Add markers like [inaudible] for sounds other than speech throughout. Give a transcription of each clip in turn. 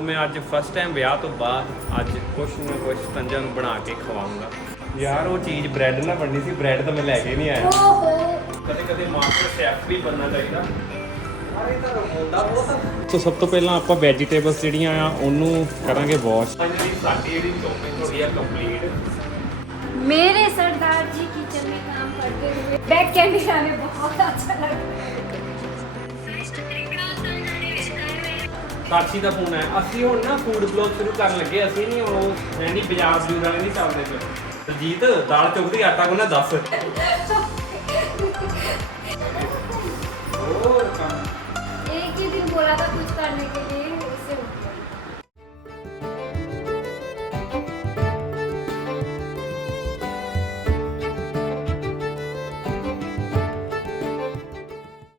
ਮੈਂ ਅੱਜ first time ਵਿਆਹ ਤੋਂ ਬਾਅਦ ਅੱਜ ਕੁਛ ਨਾ ਕੁਛ ਤੰਜਾਂ ਬਣਾ ਕੇ ਖਵਾਉਂਗਾ। ਯਾਰ, ਉਹ ਚੀਜ਼ ਬ੍ਰੈਡ ਨਾਲ ਬਣਨੀ ਸੀ ਬ੍ਰੈਡ ਤਾਂ ਮੈਂ ਲੈ ਕੇ ਨਹੀਂ ਆਇਆ। ਕਦੇ ਕਦੇ ਮਾਸਟਰ ਸ਼ੈਫ ਵੀ ਬਣਨਾ ਚਾਹੀਦਾ। ਸੋ ਸਭ ਤੋਂ ਪਹਿਲਾਂ ਆਪਾਂ ਵੈਜੀਟੇਬਲਸ ਜਿਹੜੀਆਂ ਆ, ਉਹਨੂੰ ਕਰਾਂਗੇ ਵਾਸ਼ ਮੇਰੇ ਸਰਦਾਰ ਜੀ ਕਿਚਨ ਵਿੱਚ ਕੰਮ ਕਰਦੇ ਹੋਏ ਬੈਕ ਕੈਮਰਾ ਬਹੁਤ ਅੱਛਾ ਲੱਗਦਾ। ਸਾਖੀ ਦਾ ਫੋਨ ਹੈ। ਅਸੀਂ ਹੁਣ ਨਾ ਫੂਡ ਬਲੌਗ ਸ਼ੁਰੂ ਕਰਨ ਲੱਗੇ ਅਸੀਂ ਨਹੀਂ ਉਹ ਨਹੀਂ ਬਾਜ਼ਾਰ ਬਲੂਰ ਵਾਲੇ ਨਹੀਂ ਚੱਲਦੇ ਪਏ। ਜੀਤ ਦਾਲ ਚੁੱਕ ਦੀ ਆਟਾ ਗੁੰਨਾ ਦੱਸ।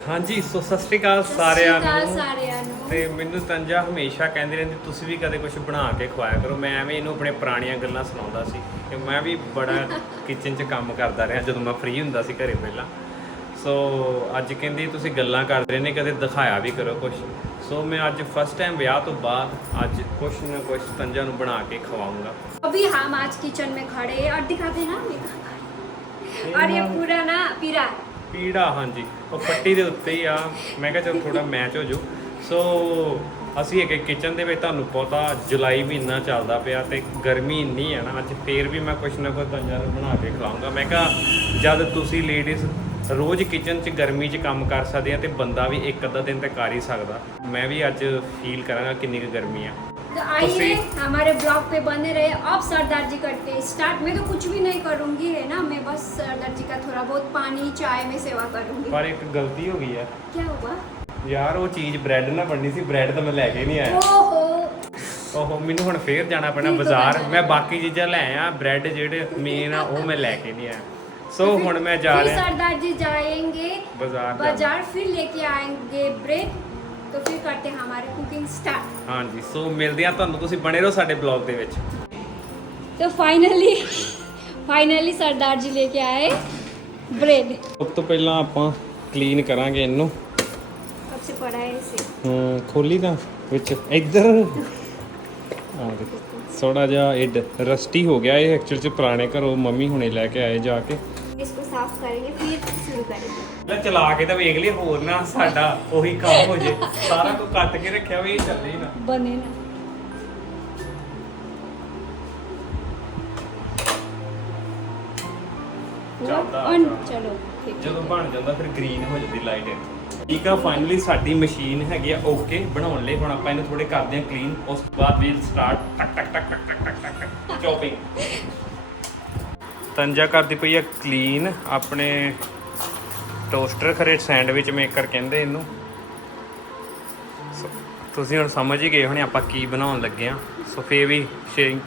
ਹਾਂਜੀ ਸੋ ਸਤਿ ਸ਼੍ਰੀ ਅਕਾਲ ਸਾਰਿਆਂ ਨੂੰ। ਤੇ ਮੈਨੂੰ ਤੰਜਾ ਹਮੇਸ਼ਾ ਕਹਿੰਦੀ ਰਹਿੰਦੀ ਤੁਸੀਂ ਵੀ ਕਦੇ ਕੁਝ ਬਣਾ ਕੇ ਖਵਾਇਆ ਕਰੋ ਮੈਂ ਐਵੇਂ ਇਹਨੂੰ ਆਪਣੇ ਪੁਰਾਣੀਆਂ ਗੱਲਾਂ ਸੁਣਾਉਂਦਾ ਸੀ ਕਿ ਮੈਂ ਵੀ ਬੜਾ ਕਿਚਨ 'ਚ ਕੰਮ ਕਰਦਾ ਰਿਹਾ ਜਦੋਂ ਮੈਂ ਫ੍ਰੀ ਹੁੰਦਾ ਸੀ ਘਰੇ ਪਹਿਲਾਂ ਸੋ ਅੱਜ ਕਹਿੰਦੀ ਤੁਸੀਂ ਗੱਲਾਂ ਕਰਦੇ ਰਹੇ ਨੇ ਕਦੇ ਦਿਖਾਇਆ ਵੀ ਕਰੋ ਕੁਝ ਸੋ ਮੈਂ ਅੱਜ ਫਸਟ ਟਾਈਮ ਵਿਆਹ ਤੋਂ ਬਾਅਦ ਅੱਜ ਕੁਝ ਨਾ ਕੁਝ ਤੰਜਾ ਨੂੰ ਬਣਾ ਕੇ ਖਵਾਉਂਗਾ अभी हम आज किचन में खड़े हैं और दिखाते हैं ना मैं कहाँ खड़ी हूँ। और ये पूरा ना पीरा ਪੀੜਾ ਹਾਂਜੀ ਉਹ ਪੱਟੀ ਦੇ ਉੱਤੇ ਹੀ ਆ ਮੈਂ ਕਿਹਾ ਚਲ ਥੋੜਾ ਮੈਚ ਹੋ ਜੂ ਸੋ ਅਸੀਂ ਇੱਕ ਕਿਚਨ ਦੇ ਵਿੱਚ ਤੁਹਾਨੂੰ ਪਤਾ ਜੁਲਾਈ ਮਹੀਨਾ ਚੱਲਦਾ ਪਿਆ ਤੇ ਗਰਮੀ ਇੰਨੀ ਹੈ ਨਾ ਅੱਜ ਫੇਰ ਵੀ ਮੈਂ ਕੁਛ ਨਾ ਕੁਛ ਤੰਜਾਂ ਨੂੰ ਬਣਾ ਕੇ ਖਿਲਾਉਂਗਾ ਮੈਂ ਕਿਹਾ ਜਦ ਤੁਸੀਂ ਲੇਡੀਜ਼ ਰੋਜ਼ ਕਿਚਨ 'ਚ ਗਰਮੀ 'ਚ ਕੰਮ ਕਰ ਸਕਦੇ ਆ ਤੇ ਬੰਦਾ ਵੀ ਇੱਕ ਅੱਧਾ ਦਿਨ ਤੇ ਕਰ ਹੀ ਸਕਦਾ ਮੈਂ ਵੀ ਅੱਜ ਫੀਲ ਕਰਾਂਗਾ ਕਿੰਨੀ ਕੁ ਗਰਮੀ ਆ तो आइए उसी- हमारे ब्लॉग पे बने रहे अब सरदार जी करते हैं स्टार्ट मैं तो कुछ भी नहीं करूंगी है ना मैं बस सरदार जी का थोड़ा बहुत पानी चाय में सेवा करूंगी ਪਰ ਇੱਕ ਗਲਤੀ ਹੋ ਗਈ ਆ क्या हुआ ਯਾਰ ਉਹ ਚੀਜ਼ ਬ੍ਰੈਡ ਨਾਲ ਬਣਨੀ ਸੀ ਬ੍ਰੈਡ ਤਾਂ ਮੈਂ ਲੈ ਕੇ ਨਹੀਂ ਆਇਆ ओहो ਓਹੋ ਮੈਨੂੰ ਹੁਣ ਫੇਰ ਜਾਣਾ ਪੈਣਾ ਠੀਕ ਹੋ ਬਾਜ਼ਾਰ ਜਾਣਾ। ਮੈਂ ਬਾਕੀ ਚੀਜ਼ਾਂ ਲੈ ਆਇਆ ਬ੍ਰੈਡ ਜਿਹੜੇ ਮੇਨ ਆ ਉਹ ਮੈਂ ਲੈ ਕੇ ਨਹੀਂ ਆਇਆ ਸੋ ਹੁਣ ਮੈਂ ਜਾ फिर ਰਿਹਾ सरदार जी जाएंगे ਬਾਜ਼ਾਰ ਜਾਣਾ। बाजार फिर लेके आएंगे ब्रेक तो फिर करते हैं हमारी कुकिंग स्टार्ट ਹਾਂਜੀ ਸੋ ਮਿਲਦੇ ਆ ਤੁਹਾਨੂੰ ਤੁਸੀਂ ਬਣੇ ਰਹੋ ਸਾਡੇ ਬਲੌਗ ਦੇ ਵਿੱਚ तो फाइनली फाइनली सरदार जी लेके आए ब्रेड ਸਭ ਤੋਂ ਪਹਿਲਾਂ ਆਪਾਂ ਕਲੀਨ ਕਰਾਂਗੇ ਇਹਨੂੰ ਪੜਾਏ ਸੀ। ਹੂੰ ਖੋਲੀ ਤਾਂ ਵਿੱਚ ਇੱਧਰ। ਆ ਦੇਖ ਥੋੜਾ ਜਿਹਾ ਇਹ ਰਸਟੀ ਹੋ ਗਿਆ ਇਹ ਐਕਚੁਅਲ ਚ ਪੁਰਾਣੇ ਘਰੋਂ ਮੰਮੀ ਹੁਣੇ ਲੈ ਕੇ ਆਏ ਜਾ ਕੇ। ਇਸ ਨੂੰ ਸਾਫ਼ ਕਰਾਂਗੇ ਫਿਰ ਸ਼ੁਰੂ ਕਰਾਂਗੇ। ਲੈ ਚਲਾ ਕੇ ਤਾਂ ਵੇਖ ਲਈ ਹੋਰ ਨਾ ਸਾਡਾ ਉਹੀ ਕੰਮ ਹੋ ਜੇ। ਸਾਰਾ ਕੁਝ ਕੱਟ ਕੇ ਰੱਖਿਆ ਵੀ ਇਹ ਚੱਲੇ ਹੀ ਨਾ। ਬਣੇ ਨਾ। ਚੱਲਦਾ ਹੁਣ ਚਲੋ ਠੀਕ ਜਦੋਂ ਬਣ ਜਾਂਦਾ ਫਿਰ ਗ੍ਰੀਨ ਹੋ ਜਾਂਦੀ ਲਾਈਟ ਠੀਕ ਆ ਫਾਈਨਲੀ ਸਾਡੀ ਮਸ਼ੀਨ ਹੈਗੀ ਆ ਓਕੇ ਬਣਾਉਣ ਲਈ। ਹੁਣ ਆਪਾਂ ਇਹਨੂੰ ਥੋੜੇ ਕਰਦੇ ਆ ਕਲੀਨ ਉਸ ਤੋਂ ਬਾਅਦ ਵੀਲ ਸਟਾਰਟ ਟਕ ਟਕ ਟਕ ਟਕ ਟਕ ਟਕ ਟਕ ਚੌਪਿੰਗ ਤੰਜਾ ਕਰਦੀ ਪਈ ਆ ਕਲੀਨ ਆਪਣੇ ਟੋਸਟਰ ਖਰੇ ਸੈਂਡਵਿਚ ਮੇਕਰ ਕਹਿੰਦੇ ਇਹਨੂੰ। ਸੋ, ਤੁਸੀਂ ਹੁਣ ਸਮਝ ਹੀ ਗਏ ਹੋਣੇ ਆਪਾਂ ਕੀ ਬਣਾਉਣ ਲੱਗੇ ਆ। ਸੋ ਫੇਰ ਵੀ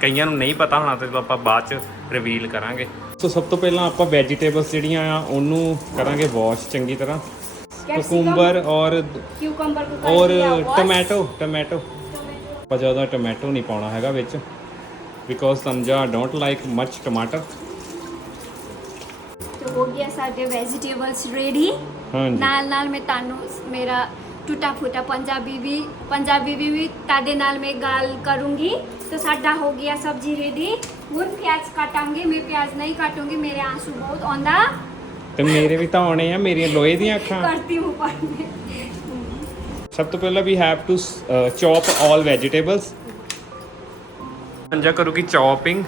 ਕਈਆਂ ਨੂੰ ਨਹੀਂ ਪਤਾ ਹੋਣਾ ਤੇ ਆਪਾਂ ਬਾਅਦ ਚ ਰਿਵੀਲ ਕਰਾਂਗੇ। ਸੋ ਸਭ ਤੋਂ ਪਹਿਲਾਂ ਆਪਾਂ ਵੈਜੀਟੇਬਲਸ ਜਿਹੜੀਆਂ ਆ ਉਹਨੂੰ ਕਰਾਂਗੇ ਵਾਸ਼ ਚੰਗੀ ਤਰ੍ਹਾਂ। ਕੁਕੁੰਬਰ ਔਰ ਕਿਊਕੰਬਰ ਔਰ लिया, wash- ਟੋਮੈਟੋ ਜ਼ਿਆਦਾ ਟੋਮੈਟੋ ਨਹੀਂ ਪਾਉਣਾ ਹੈਗਾ ਵਿੱਚ ਬਿਕੋਜ਼ ਸਮਝਾ ਡੋਂਟ ਲਾਈਕ ਮੱਚ ਟਮਾਟਰ तो हो गया सारे वेजिटेबल्स रेडी ਹਾਂਜੀ ਨਾਲ ਨਾਲ ਮੈਂ ਤੁਹਾਨੂੰ ਮੇਰਾ ਟੁੱਟਾ ਫੁੱਟਾ ਪੰਜਾਬੀ ਵੀ ਪੰਜਾਬੀ ਵੀ ਵੀ ਤੁਹਾਡੇ ਨਾਲ ਮੈਂ ਗੱਲ ਕਰੂੰਗੀ तो ਸਾਡਾ ਹੋ ਗਿਆ ਸਬਜ਼ੀ ਰੈਡੀ ਹੁਣ ਪਿਆਜ਼ ਕਾਟਾਂਗੇ ਮੈਂ ਪਿਆਜ਼ ਨਹੀਂ ਕਾਟੂੰਗੀ ਮੇਰੇ ਆਂਸੂ ਬਹੁਤ ਆਉਂਦਾ ਤੇ ਮੇਰੇ ਵੀ ਤਾਂ ਆਉਣੇ ਆ ਮੇਰੀਆਂ ਲੋਹੇ ਦੀਆਂ ਅੱਖਾਂ। ਕਰਤੀ ਹੂੰ ਪਰ ਸਭ ਤੋਂ ਪਹਿਲਾਂ we have to chop all vegetables Tanja ਕਰੂਗੀ ਚੌਪਿੰਗ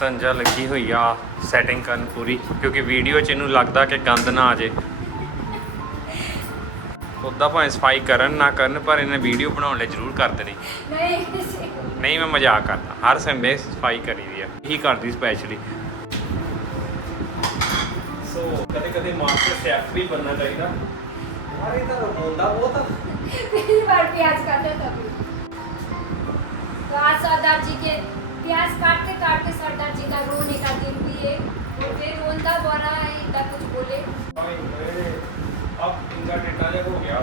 ਤੰਜਾ ਲੱਗੀ ਹੋਈ ਆ ਸੈਟਿੰਗ ਕਰਨ ਪੂਰੀ ਕਿਉਂਕਿ ਵੀਡੀਓ 'ਚ ਇਹਨੂੰ ਲੱਗਦਾ ਕਿ ਗੰਦ ਨਾ ਆ ਜੇ। ਉੱਦਾਂ ਭਾਵੇਂ ਸਫ਼ਾਈ ਕਰਨ ਨਾ ਕਰਨ ਪਰ ਇਹਨੇ ਵੀਡੀਓ ਬਣਾਉਣ ਲਈ ਜ਼ਰੂਰ ਕਰ ਦੇਣੀ ਨਹੀਂ। ਨਹੀਂ ਮੈਂ ਮਜ਼ਾਕ ਕਰਦਾ। ਹਰ ਸੰਡੇ ਸਫ਼ਾਈ ਕਰੀਦੀ ਆ। ਇਹੀ ਕਰਦੀ ਸਪੈਸ਼ਲੀ ਕਦੇ ਕਦੇ ਮਾਸਟਰ ਸ਼ੈਫ ਵੀ ਬਣਨਾ ਚਾਹੀਦਾ ਅਰੇ ਤਾਂ ਹੁੰਦਾ ਬਹੁਤ पहली बार प्याज काटे तभी तो आज सरदार जी के प्याज काटते काटते सरदार जी का रोने का दिन भी है और फिर रोंदा बड़ा है इतना कुछ बोले ਅਬ ਇੰਗਾ ਡੇਟਾ ਜਿਹਾ ਹੋ ਗਿਆ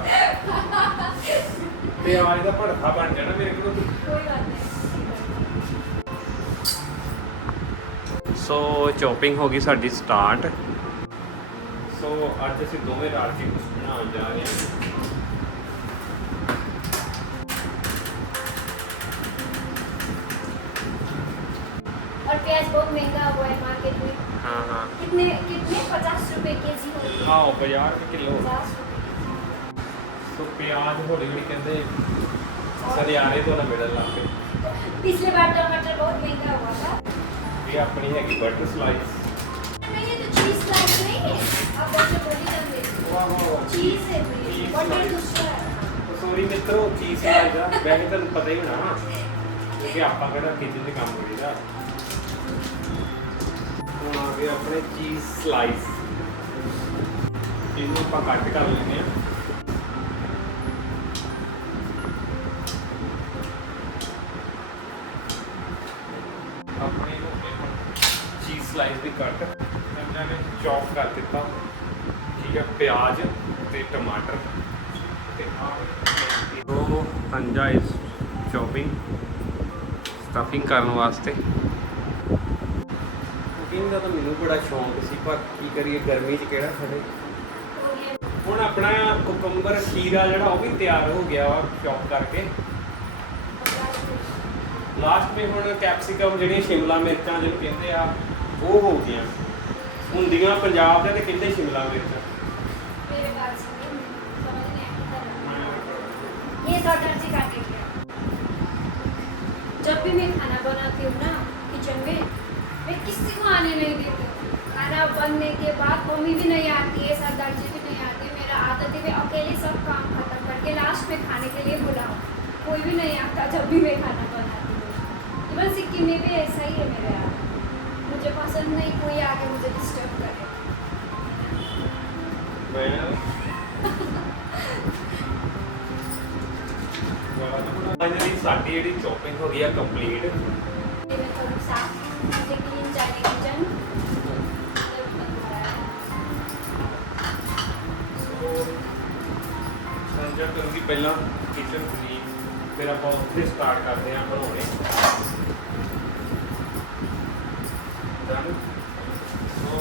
ਤੇ ਆਜ ਦਾ ਭੜਥਾ ਬਣ ਜਾਣਾ ਮੇਰੇ ਕੋਲ कोई बात नहीं ਸੋ ਚੌਪਿੰਗ ਹੋ ਗਈ ਸਾਡੀ ਸਟਾਰਟ ਸੋ ਅੱਜ ਅਸੀਂ ਦੋਵੇਂ ਆਰਟੀਕਲਸ ਬਣਾਉਣ ਜਾ ਰਹੇ ਹਾਂ और प्याज बहुत महंगा हुआ है मार्केट में हाँ हाँ कितने कितने पचास रुपए के जी हाँ बाजार में किलो पचास तो प्याज हौली हौली कहते सरियाने तो ना मिलने लग पे पिछले बार टमाटर बहुत महंगा हुआ था ये अपनी हैगी बटर स्लाइस मैंने तो चीज स्लाइस में चीज है तो ये Cheese बटर slice। दूसरा है ਸੋਰੀ ਮਿੱਤਰੋ ਚੀਜ਼ ਸਲਾਈਸ ਆ ਵੈਸੇ ਤੁਹਾਨੂੰ ਪਤਾ ਹੀ ਹੋਣਾ ਕਿਉਂਕਿ ਆਪਾਂ ਕਿਹੜਾ ਕਿਚਨ 'ਚ ਕੰਮ ਕਰੀਦਾ ਹੁਣ ਆ ਗਏ ਆਪਣੇ ਚੀਜ਼ ਸਲਾਈਸ ਇਹਨੂੰ ਆਪਾਂ ਕੱਟ ਕਰ ਲੈਂਦੇ ਆ ਆਪਣੇ ਨੂੰ ਚੀਜ਼ ਸਲਾਈਸ ਵੀ ਕੱਟ ਇਹਨਾਂ ਨੇ ਚੌਪ ਕਰ ਦਿੱਤਾ ਠੀਕ ਪਿਆਜ਼ ਤੇ ਟਮਾਟਰ ਤੇ ਸਟਫਿੰਗ ਕਰਨ ਵਾਸਤੇ। ਕੁਕਿੰਗ ਦਾ ਤਾਂ ਮੈਨੂੰ ਬੜਾ ਸ਼ੌਂਕ ਸੀ, ਪਰ ਕੀ ਕਰੀਏ, ਗਰਮੀ 'ਚ ਕਿਹੜਾ ਖੜੇ ਹੁਣ ਆਪਣਾ ਕੁਕੰਬਰ ਖੀਰਾ ਜਿਹੜਾ, ਉਹ ਵੀ ਤਿਆਰ ਹੋ ਗਿਆ ਵਾ ਚੌਪ ਕਰਕੇ। ਲਾਸਟ ਵਿੱਚ ਹੁਣ ਕੈਪਸਿਕਮ ਜਿਹੜੀਆਂ ਸ਼ਿਮਲਾ ਮਿਰਚਾਂ ਜਿਹਨੂੰ ਕਹਿੰਦੇ ਆ, ਉਹ ਹੋ ਗਈਆਂ। ਹੁੰਦੀਆਂ ਪੰਜਾਬ ਦੇ ਤੇ ਕਹਿੰਦੇ ਸ਼ਿਮਲਾ ਮਿਰਚਾਂ। जब भी मैं खाना बनाती हूँ ना किचन में, मैं किसी को आने नहीं देती। हूँ खाना बनने के बाद मम्मी भी नहीं आती है सरदार जी भी नहीं आती, मेरा आदत है, मैं अकेले सब काम खत्म करके लास्ट में खाने के लिए बुलाऊँ। कोई भी नहीं आता जब भी मैं खाना बनाती हूँ। इवन सिक्किम में भी ऐसा ही है मेरे यहाँ। मुझे पसंद नहीं कोई आके मुझे डिस्टर्ब करे। ਸਾਡੀ ਜਿਹੜੀ ਚੋਪਿੰਗ ਹੋ ਗਈ ਆ ਕੰਪਲੀਟ ਫਿਰ ਆਪਾਂ ਉੱਥੇ ਸਟਾਰਟ ਕਰਦੇ ਹਾਂ ਬਣਾਉਣੇ।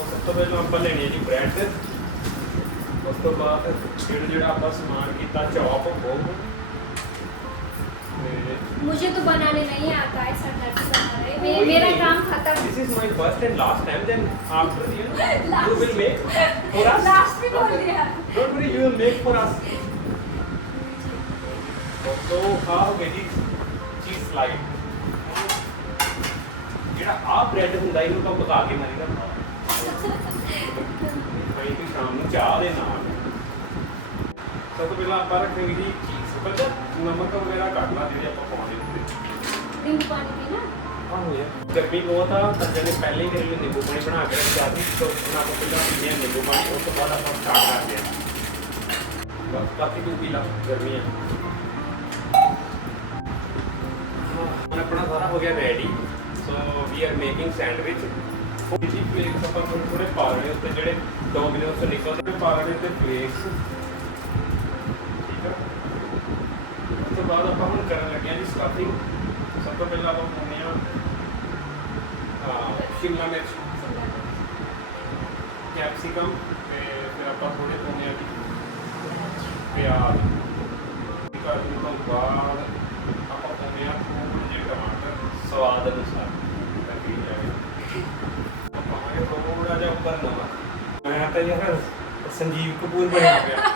ਸਭ ਤੋਂ ਪਹਿਲਾਂ ਆਪਾਂ ਲੈਣੀ ਹੈ ਜੀ ਬ੍ਰੈਡ ਉਸ ਤੋਂ ਬਾਅਦ ਜਿਹੜਾ ਜਿਹੜਾ ਆਪਾਂ ਸਮਾਨ ਕੀਤਾ ਚੌਪ ਉਹ मुझे तो बनाने नहीं आता है सरदार जी बना रहे मे, कोई मेरा नहीं। काम खत्म This is my first and last time. Then after you know, you Last. will make for us. Last भी बोल दिया। Don't worry, you will make for us. तो ਆ ਹੋ ਗਈ ਜੀ ਚੀਜ਼ ਸਲਾਈਡ ਜਿਹੜਾ ਆ ਬ੍ਰੈਡ ਹੁੰਦਾ ਇਹਨੂੰ ਤਾਂ ਪਕਾ ਕੇ ਮਾਰੀਦਾ ਭਾਈ ਕਿ ਸ਼ਾਮ ਨੂੰ ਚਾਹ ਦੇ ਨਾਲ ਸਭ ਤੋਂ ਪਹਿਲਾਂ ਆਪਾਂ ਰੱਖਾਂਗੇ ਜੀ ਬੱਚਾ ਨਮਕ ਵਗੈਰਾ ਕੱਢਣਾ ਜਿਹੜੇ ਆਪਾਂ ਪਾਉਂਦੇ ਹੁੰਦੇ। ਨਿੰਬੂ ਪਾਣੀ ਪੀਣਾ ਆਹੋ ਯਾਰ ਗਰਮੀ ਬਹੁਤ ਆ ਬੱਚੇ ਨੇ ਪਹਿਲਾਂ ਹੀ ਮੇਰੇ ਲਈ ਨਿੰਬੂ ਪਾਣੀ ਬਣਾ ਕੇ ਰੱਖਿਆ ਸੀ ਤੋਂ ਉਹਨਾਂ ਕੋਲ ਪਹਿਲਾਂ ਪੀਂਦੇ ਆ ਨਿੰਬੂ ਪਾਣੀ ਉਸ ਤੋਂ ਬਾਅਦ ਆਪਾਂ ਸਟਾਰਟ ਕਰਦੇ ਆ। ਬਸ ਕਾਫੀ ਤੂੰ ਪੀ ਲਾ ਗਰਮੀ ਆ। ਹੁਣ ਆਪਣਾ ਸਾਰਾ ਹੋ ਗਿਆ ready so we are making sandwich ਜੀ ਫਲੇਕਸ ਆਪਾਂ ਥੋੜੇ ਥੋੜੇ ਪਾ ਲੈਣੇ ਉੱਤੇ ਜਿਹੜੇ ਡੋਮਿਨੋਸ ਨਿਕਲਦੇ ਪਾ ਲੈਣੇ ਤੇ ਫਲੇਕਸ ਬਾਅਦ ਆਪਾਂ ਹੁਣ ਕਰਨ ਲੱਗੇ ਹਾਂ ਜੀ ਸਟਫਿੰਗ ਸਭ ਤੋਂ ਪਹਿਲਾਂ ਆਪਾਂ ਪਾਉਂਦੇ ਹਾਂ ਸ਼ਿਮਲਾ ਮਿਰਚ। ਕੈਪਸਿਕਮ ਤੇ ਫਿਰ ਆਪਾਂ ਥੋੜੇ ਪਾਉਂਦੇ ਹਾਂ ਜੀ ਪਿਆਜ਼। ਕਰਨ ਤੋਂ ਬਾਅਦ ਆਪਾਂ ਪਾਉਂਦੇ ਹਾਂ ਥੋੜੇ ਜਿਹੇ ਟਮਾਟਰ। ਸਵਾਦ ਅਨੁਸਾਰ। ਲੱਗੀ ਜਾਏ ਪਾਵਾਂਗੇ ਥੋੜਾ ਜਿਹਾ ਉੱਪਰ ਨਮਕ। ਮੈਂ ਤਾਂ ਯਾਰ ਸੰਜੀਵ ਕਪੂਰ ਬਣਿਆ ਪਿਆ।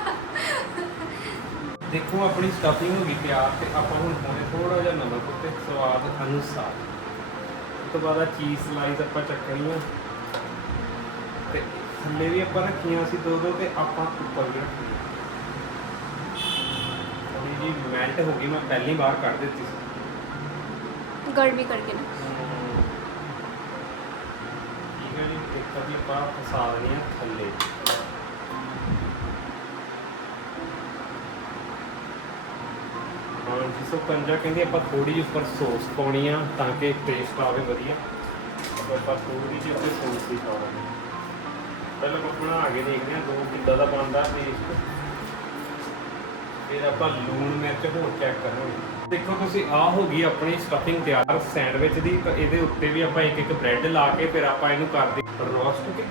ਦੇਖੋ ਆਪਣੀ ਸਟਫਿੰਗ ਹੋ ਗਈ ਤਿਆਰ ਤੇ ਆਪਾਂ ਹੁਣ ਪਾਉਣੇ ਥੋੜਾ ਜਿਹਾ ਨਮਕ ਉੱਤੇ ਸਵਾਦ ਅਨੁਸਾਰ। ਉਸ ਤੋਂ ਬਾਅਦ ਚੀਜ਼ ਸਲਾਈਸ ਆਪਾਂ ਚੱਕਣੀ ਤੇ ਥੱਲੇ ਵੀ ਆਪਾਂ ਰੱਖੀਆਂ ਸੀ ਦੋ ਦੋ ਤੇ ਆਪਾਂ ਉੱਪਰ ਵੀ ਰੱਖੀਆਂ ਥੋੜੀ ਜੀ ਮੈਲਟ ਹੋ ਗਈ ਮੈਂ ਪਹਿਲੀ ਵਾਰ ਕੱਢ ਦਿੱਤੀ ਸੀ। ਗੜਵੀ ਕਰਕੇ ਨਾ। ਠੀਕ ਹੈ ਜੀ ਦੇਖੋ ਜੀ ਆਪਾਂ ਫਸਾ ਲੈਣੀ ਆ ਥੱਲੇ। ਹਾਂ ਜੀ ਸੋ ਪੰਜਾ ਕਹਿੰਦੇ ਆਪਾਂ ਥੋੜੀ ਜਿਹੀ ਉੱਪਰ ਸੌਸ ਪਾਉਣੀ ਆ ਤਾਂ ਕਿ ਟੇਸਟ ਆਵੇ ਵਧੀਆ। ਆਪਾਂ ਥੋੜੀ ਜਿਹੀ ਉੱਤੇ ਸੌਸ ਵੀ ਪਾਵਾਂਗੇ ਪਹਿਲਾਂ ਆਪਾਂ ਬਣਾ ਕੇ ਦੇਖਦੇ ਹਾਂ ਦੋ ਕਿੱਦਾਂ ਦਾ ਬਣਦਾ ਟੇਸਟ ਫਿਰ ਆਪਾਂ ਲੂਣ ਮਿਰਚ ਹੋਰ ਚੈੱਕ ਕਰਾਂਗੇ। ਦੇਖੋ ਤੁਸੀਂ ਆ ਹੋ ਗਈ ਆਪਣੀ ਸਟਫਿੰਗ ਤਿਆਰ ਸੈਂਡਵਿਚ ਦੀ ਤਾਂ ਇਹਦੇ ਉੱਤੇ ਵੀ ਆਪਾਂ ਇੱਕ ਇੱਕ ਬ੍ਰੈਡ ਲਾ ਕੇ ਫਿਰ ਆਪਾਂ ਇਹਨੂੰ ਕਰਦੇ ਰੋਸਟ ਕਿ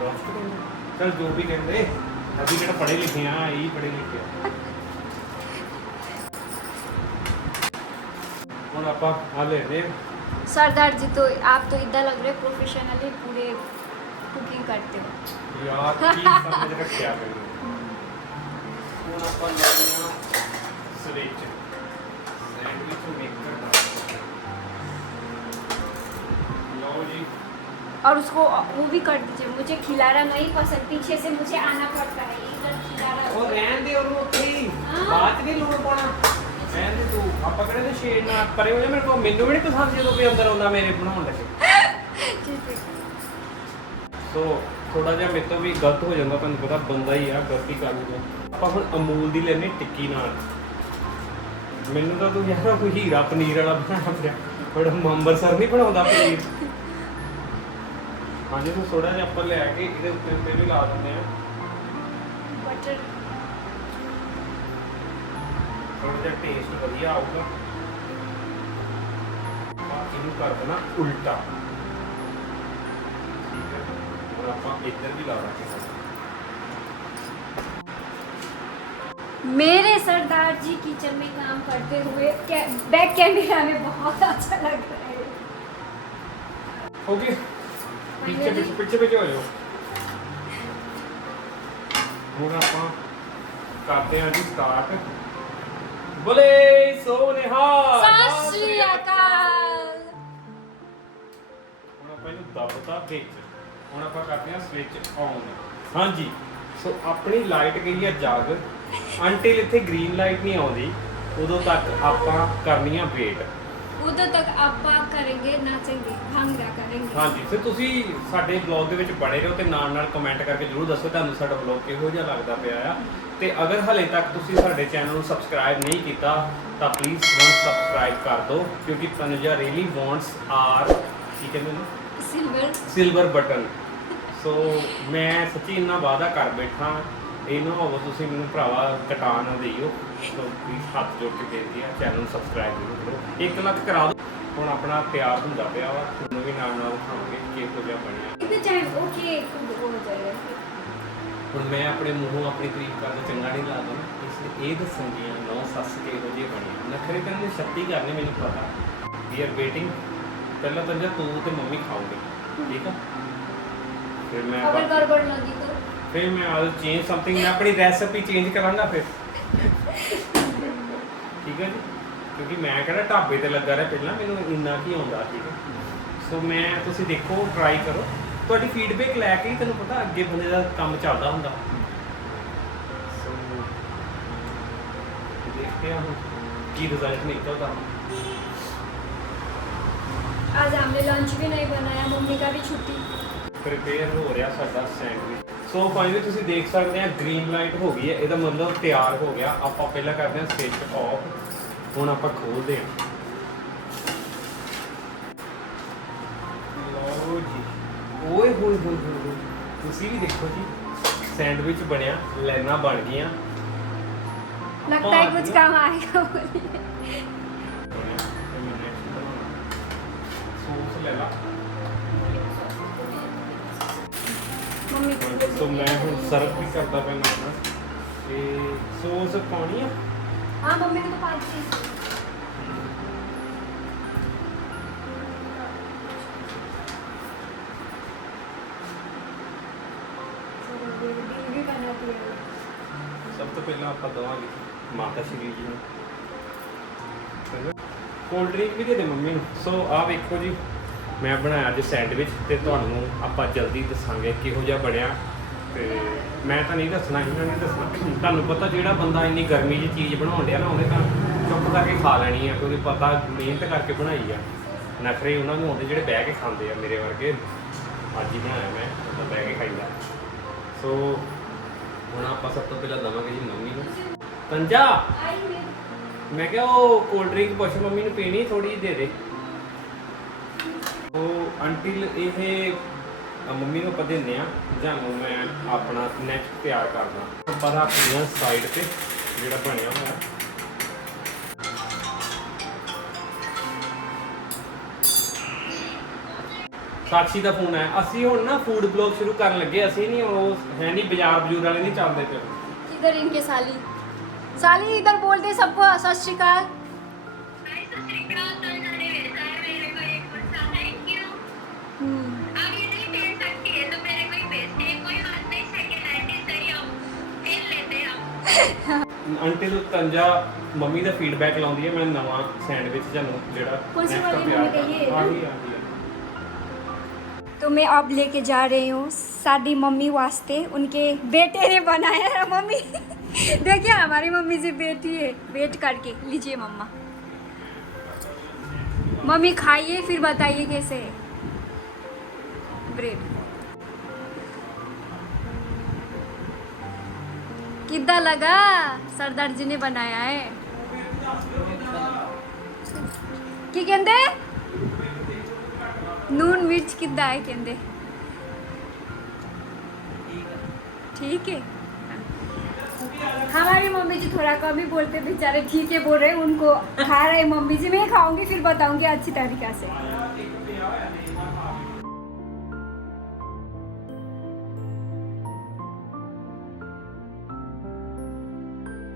ਰੋਸਟ ਚਲ ਜੋ ਵੀ ਕਹਿੰਦੇ ਅਸੀਂ ਜਿਹੜਾ ਪੜ੍ਹੇ ਲਿਖੇ ਆ ਇਹੀ ਪੜ੍ਹੇ ਲਿਖੇ ਆ। हाल है सरदार जी तो आप तो इधर लग रहे प्रोफेशनली पूरे कुकिंग करते हो। यार [laughs] समझ क्या और उसको वो भी कर दीजिए मुझे खिलारा नहीं पसंद पीछे से मुझे आना पड़ता है इधर रहने दे और वो थी हाँ। बात नहीं ਮੈਂ ਤੂੰ ਆਪਾਂ ਕਿਹੜੇ ਦੇ ਸ਼ੇਡ ਨਾਲ ਪਰੇ ਹੋ ਜਾ ਮੇਰੇ ਕੋਲ ਮੈਨੂੰ ਵੀ ਨਹੀਂ ਪਸੰਦ ਜਦੋਂ ਕੋਈ ਅੰਦਰ ਆਉਂਦਾ ਮੇਰੇ ਬਣਾਉਣ ਲੱਗੇ। ਸੋ ਥੋੜਾ ਜਿਹਾ ਮੇਰੇ ਤੋਂ ਵੀ ਗਲਤ ਹੋ ਜਾਂਦਾ ਤੁਹਾਨੂੰ ਪਤਾ ਬੰਦਾ ਹੀ ਆ ਗਲਤੀ ਕਰ ਲੈਂਦਾ। ਆਪਾਂ ਹੁਣ ਅਮੂਲ ਦੀ ਲੈਣੀ ਟਿੱਕੀ ਨਾਲ। ਮੈਨੂੰ ਤਾਂ ਤੂੰ ਯਾਰ ਕੋਈ ਹੀਰਾ ਪਨੀਰ ਵਾਲਾ ਬਣਾ ਪਿਆ ਬੜਾ ਮੰਬਰ ਸਰ ਨਹੀਂ ਬਣਾਉਂਦਾ ਪਨੀਰ। ਹਾਂਜੀ ਤੂੰ ਥੋੜਾ ਜਿਹਾ ਆਪਾਂ ਲੈ ਕੇ ਇਹਦੇ ਉੱਤੇ ਉੱਤੇ ਵੀ ਲਾ ਦਿੰਦੇ ਆ ਬਟਰ ਥੋੜਾ ਜਿਹਾ ਟੇਸਟ ਵਧੀਆ ਆਊਗਾ ਆਪਾਂ ਇਹਨੂੰ ਕਰ ਦੇਣਾ ਉਲਟਾ ਠੀਕ ਹੈ ਹੁਣ ਆਪਾਂ ਇੱਧਰ ਵੀ ਲਾ ਦਾਂਗੇ मेरे सरदार जी किचन में काम करते हुए कै, बैक कैमरा में बहुत अच्छा लग रहा है ओके ਪਿੱਛੇ ਪਿੱਛੇ ਪਿੱਛੇ ਪਿੱਛੇ ਹੋ ਜਾਓ ਹੁਣ ਆਪਾਂ ਕਰਦੇ ਹਾਂ ਜੀ ਸਟਾਰਟ ਬੋਲੇ ਹੁਣ ਆਪਾਂ ਇਹਨੂੰ ਦੱਬਤਾ ਹੁਣ ਆਪਾਂ ਕਰਦੇ ਹਾਂ ਸਵਿਚ ਸੋ ਆਪਣੀ ਲਾਈਟ ਗਈ ਹੈ ਜਾਗ। ਅੰਟਿਲ ਇੱਥੇ ਗ੍ਰੀਨ ਲਾਈਟ ਨਹੀਂ ਆਉਂਦੀ। ਉਦੋਂ ਤੱਕ ਆਪਾਂ ਕਰਨੀ ਆ ਵੇਟ ਉਦੋਂ ਤੱਕ ਆਪਾਂ ਕਰਾਂਗੇ ਨਾਚਾਂਗੇ ਭੰਗੜਾ ਕਰਾਂਗੇ। ਹਾਂਜੀ ਫਿਰ ਤੁਸੀਂ ਸਾਡੇ ਬਲੌਗ ਦੇ ਵਿੱਚ ਬਣੇ ਰਹੋ ਤੇ ਨਾਲ ਨਾਲ ਕਮੈਂਟ ਕਰਕੇ ਜਰੂਰ ਦੱਸੋ ਤੁਹਾਨੂੰ ਸਾਡਾ ਬਲੌਗ ਕਿਹੋ ਜਿਹਾ ਲੱਗਦਾ ਪਿਆ ਆ। ਤੇ ਅਗਰ ਹਲੇ ਤੱਕ ਤੁਸੀਂ ਸਾਡੇ ਚੈਨਲ ਨੂੰ ਸਬਸਕ੍ਰਾਈਬ ਨਹੀਂ ਕੀਤਾ ਤਾਂ ਪਲੀਜ਼ ਹੁਣ ਸਬਸਕ੍ਰਾਈਬ ਕਰ ਦਿਓ ਕਿਉਂਕਿ ਤਨੁਜਾ ਰੀਲੀ ਵਾਂਟਸ ਆਰ ਕੀ ਕਹਿੰਦੇ ਨੇ? ਸਿਲਵਰ ਸਿਲਵਰ ਬਟਨ ਸੋ ਮੈਂ ਸੱਚੀ ਇੰਨਾ ਵਾਅਦਾ ਕਰ ਬੈਠਾ ਇਹ ਨਾ ਹੋਵੇ ਤੁਸੀਂ ਮੈਨੂੰ ਭਰਾਵਾ ਕਟਾ ਨਾ ਦੇਈਓ। ਤੋਂ ਪਲੀਜ਼ ਹੱਥ ਜੋੜ ਕੇ ਬੇਨਤੀ ਹੈ ਚੈਨਲ ਨੂੰ ਸਬਸਕ੍ਰਾਈਬ ਜ਼ਰੂਰ ਕਰੋ। 1 ਲੱਖ ਕਰਾ ਦਿਓ। ਹੁਣ ਆਪਣਾ ਤਿਆਰ ਹੁੰਦਾ ਪਿਆ ਵਾ ਤੁਹਾਨੂੰ ਵੀ ਨਾਲ ਨਾਲ ਖਾਓਗੇ ਕਿ ਹੋ ਗਿਆ ਬਣਿਆ। ਕਿਤੇ ਚਾਹ ਓਕੇ ਫੂਡ ਹੋ? ਜਾਏਗਾ ਹੁਣ ਮੈਂ ਆਪਣੇ ਮੂੰਹੋਂ ਆਪਣੀ ਤਾਰੀਫ ਕਰਨਾ ਚੰਗਾ ਨਹੀਂ ਲੱਗਦਾ ਇਸ ਲਈ ਇਹ ਦੱਸਣ ਦੀਆਂ ਨੌ ਸੱਸ ਕੇ ਹੋ ਜੇ ਬਣੇ ਨਖਰੇ ਕਰਨ ਦੇ ਛੱਤੀ ਕਰਨੇ ਮੈਨੂੰ ਪਤਾ। ਵੀ ਆਰ ਵੇਟਿੰਗ ਪਹਿਲਾਂ ਤਾਂ ਜਾਂ ਤੂੰ ਤੇ ਮੰਮੀ ਖਾਓਗੇ। ਠੀਕ ਆ? ਫਿਰ ਮੈਂ ਅਗਰ ਗੜਬੜ ਲੱਗੀ ਤਾਂ ਫਿਰ ਮੈਂ ਆਲ ਚੇਂਜ ਸਮਥਿੰਗ ਮੈਂ ਆਪਣੀ ਰੈਸਪੀ ਚੇਂਜ ਕਰਾਂਗਾ ਫਿਰ। ਠੀਕ ਹੈ ਜੀ ਕਿਉਂਕਿ ਮੈਂ ਕਿਹੜਾ ਢਾਬੇ ਤੇ ਲੱਗਾ ਰਿਹਾ ਪਹਿਲਾਂ ਮੈਨੂੰ ਇੰਨਾ ਕੀ ਆਉਂਦਾ ਠੀਕ ਹੈ ਸੋ ਮੈਂ ਤੁਸੀਂ ਦੇਖੋ ਟਰਾਈ ਕਰੋ ਤੁਹਾਡੀ ਫੀਡਬੈਕ ਲੈ ਕੇ ਹੀ ਤੈਨੂੰ ਪਤਾ ਅੱਗੇ ਬੰਦੇ ਦਾ ਕੰਮ ਚੱਲਦਾ ਹੁੰਦਾ ਸੋ ਦੇਖਦੇ ਹਾਂ ਹੁਣ ਕੀ ਰਿਜ਼ਲਟ ਨਿਕਲਦਾ आज हमने लंच भी नहीं बनाया मम्मी का भी छुट्टी ਪ੍ਰਿਪੇਅਰ ਹੋ ਰਿਹਾ ਸਾਡਾ ਸੈਂਡਵਿਚ ਸੋ ਫਾਈਨਲੀ ਤੁਸੀਂ ਦੇਖ ਸਕਦੇ ਆ ਗ੍ਰੀਨ ਲਾਈਟ ਹੋ ਗਈ ਹੈ ਇਹਦਾ ਮਤਲਬ ਤਿਆਰ ਹੋ ਗਿਆ ਆਪਾਂ ਪਹਿਲਾਂ ਕਰਦੇ ਹਾਂ ਸਵਿਚ ਆਫ ਹੁਣ ਆਪਾਂ ਖੋਲਦੇ ਹਾਂ ਲਓ ਜੀ ਓਏ ਹੋਏ ਹੋਏ ਹੋਏ ਹੋਏ। ਤੁਸੀਂ ਵੀ ਦੇਖੋ ਜੀ ਸੈਂਡਵਿਚ ਬਣਿਆ ਲੈਣਾ ਬਣ ਗਈਆਂ लगता है कुछ काम आएगा बोलिए ਸੌਸ ਲੈ ਲਾ मम्मी को ਸੋ ਮੈਂ ਹੁਣ ਸਰਵ ਵੀ ਕਰਦਾ ਪਿਆ ਨਾਲ ਤੇ ਸੌਸ ਪਾਉਣੀ ਆ हाँ मम्मी को तो पाँच चीज भी बनाती है ਸਭ ਤੋਂ ਪਹਿਲਾਂ ਆਪਾਂ ਦਵਾਂਗੇ ਮਾਤਾ ਸ਼੍ਰੀ ਜੀ ਨੂੰ ਕੋਲਡ ਡਰਿੰਕ ਵੀ ਦੇ ਦੇ ਮੰਮੀ ਨੂੰ ਸੋ ਆਹ ਵੇਖੋ ਜੀ ਮੈਂ ਬਣਾਇਆ ਅੱਜ ਸੈਂਡਵਿਚ ਤੇ ਤੁਹਾਨੂੰ ਆਪਾਂ ਜਲਦੀ ਦੱਸਾਂਗੇ ਕਿਹੋ ਜਿਹਾ ਬਣਿਆ ਤੇ ਮੈਂ ਤਾਂ ਨਹੀਂ ਦੱਸਣਾ, ਇਹਨਾਂ ਨੇ ਦੱਸਣਾ। ਤੁਹਾਨੂੰ ਪਤਾ ਜਿਹੜਾ ਬੰਦਾ ਇੰਨੀ ਗਰਮੀ 'ਚ ਚੀਜ਼ ਬਣਾਉਣ ਡਿਆ ਨਾ, ਉਹਨੇ ਤਾਂ ਚੁੱਪ ਕਰਕੇ ਖਾ ਲੈਣੀ ਆ, ਕਿਉਂਕਿ ਪਤਾ ਮਿਹਨਤ ਕਰਕੇ ਬਣਾਈ ਆ। ਨਖਰੇ ਉਹਨਾਂ ਨੂੰ ਆਉਂਦੇ ਜਿਹੜੇ ਬਹਿ ਕੇ ਖਾਂਦੇ ਆ, ਮੇਰੇ ਵਰਗੇ। ਅੱਜ ਹੀ ਬਣਾਇਆ ਮੈਂ, ਉਹ ਤਾਂ ਬਹਿ ਕੇ ਖਾਈਦਾ। ਸੋ ਹੁਣ ਆਪਾਂ ਸਭ ਤੋਂ ਪਹਿਲਾਂ ਦਵਾਂਗੇ ਜੀ ਮੰਮੀ ਨੂੰ। ਕੰਜਾ! ਮੈਂ ਕਿਹਾ ਉਹ ਕੋਲਡ ਡਰਿੰਕ ਪੁੱਛ ਮੰਮੀ ਨੂੰ ਪੀਣੀ ਥੋੜੀ ਦੇ ਦੇ। ਉਹ ਅੰਟਿਲ ਇਹ ਅ, ਮੰਮੀ ਨੂੰ ਆਪਾਂ ਦਿੰਦੇ ਆ ਜਾਨੂੰ ਮੈਂ ਆਪਣਾ ਨੈਕਸਟ ਤਿਆਰ ਕਰਦਾ ਆਪਾਂ ਰੱਖਦੇ ਹਾਂ ਸਾਈਡ ਤੇ ਜਿਹੜਾ ਬਣਿਆ ਹੋਇਆ ਸਾਖੀ ਦਾ ਫੋਨ ਹੈ ਅਸੀਂ ਹੁਣ ਨਾ ਫੂਡ ਬਲੌਗ ਸ਼ੁਰੂ ਕਰਨ ਲੱਗੇ ਅਸੀਂ ਨਹੀਂ ਉਹ ਹੈ ਨਹੀਂ ਬਾਜ਼ਾਰ ਬਜੂਰ ਵਾਲੇ ਨਹੀਂ ਚੱਲਦੇ ਪਏ इधर इनके साली साली इधर बोल दे सबको सत श्री ਅੰਟਿਲ ਤੰਜਾ ਮੰਮੀ ਦਾ ਫੀਡਬੈਕ ਲਾਉਂਦੀ ਹੈ ਮੈਂ ਨਵਾਂ ਸੈਂਡਵਿਚ ਤੁਹਾਨੂੰ ਜਿਹੜਾ ਕੌਣ ਸੀ next ਵਾਲੀ ਤਿਆਰ ਮੰਮੀ ਕਹੀਏ ਕਰਦਾ। ਨਾ? ਆਹੀ ਆਹੀ ਆ। तो मैं अब लेके जा रही हूँ शादी मम्मी वास्ते उनके बेटे ने बनाया है मम्मी देखिए हमारी मम्मी से बेटी है वेट करके लीजिए मम्मा मम्मी खाइए फिर बताइए कैसे है ब्रेड किदा लगा? सरदार जी ने बनाया है। की केंदे? नून, मिर्च किदा है ठीक है। हमारी मम्मी जी थोड़ा कम ही बोलते, बेचारे ठीक है बोल रहे उनको खा रहे मम्मी जी, मैं खाऊँगी, फिर बताऊँगी अच्छी तरीका से।